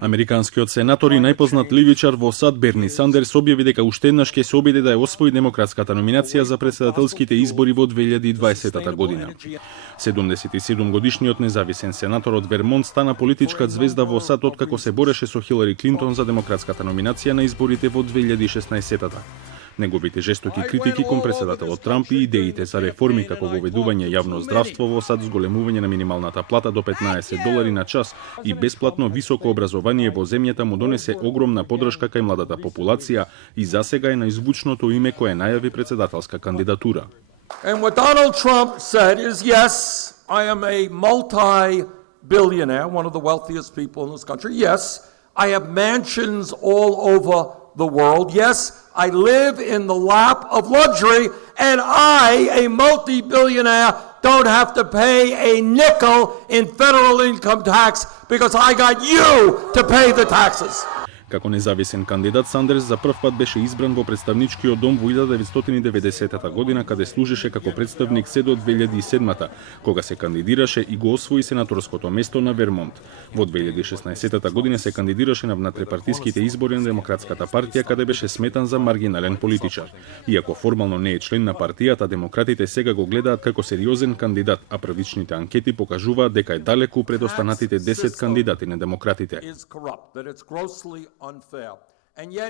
Американскиот сенатор и најпознат левичар во САД Берни Сандерс објави дека уште еднаш ќе се обиде да ја освои демократската номинација за претседателските избори во 2020 година. 77 годишниот независен сенатор од Вермонт стана политичка звезда во САД откако се бореше со Хилари Клинтон за демократската номинација на изборите во 2016-та. Неговите жестоки критики кон претседателот Трамп и идеите за реформи како воведување јавно здравство во САД, зголемување на минималната плата до $15 на час и бесплатно високо образование во земјата му донесе огромна поддршка кај младата популација и засега е на звучното име кое најави претседателска кандидатура. And what Donald Trump said is, yes, I am a multi-billionaire, one of the wealthiest people in this country. Yes, I have mansions all over the world. Yes, I live in the lap of luxury, and I, a multi-billionaire, don't have to pay a nickel in federal income tax because I got you to pay the taxes. Како независен кандидат, Сандерс за прв пат беше избран во представничкиот дом во 1990 година, каде служеше како представник се до 2007, кога се кандидираше и го освои сенаторското место на Вермонт. Во 2016 година се кандидираше на внатрепартиските избори на Демократската партија, каде беше сметан за маргинален политичар. Иако формално не е член на партијата, демократите сега го гледаат како сериозен кандидат, а првичните анкети покажуваат дека е далеку пред останатите 10 кандидати на демократите. Unfair. And yet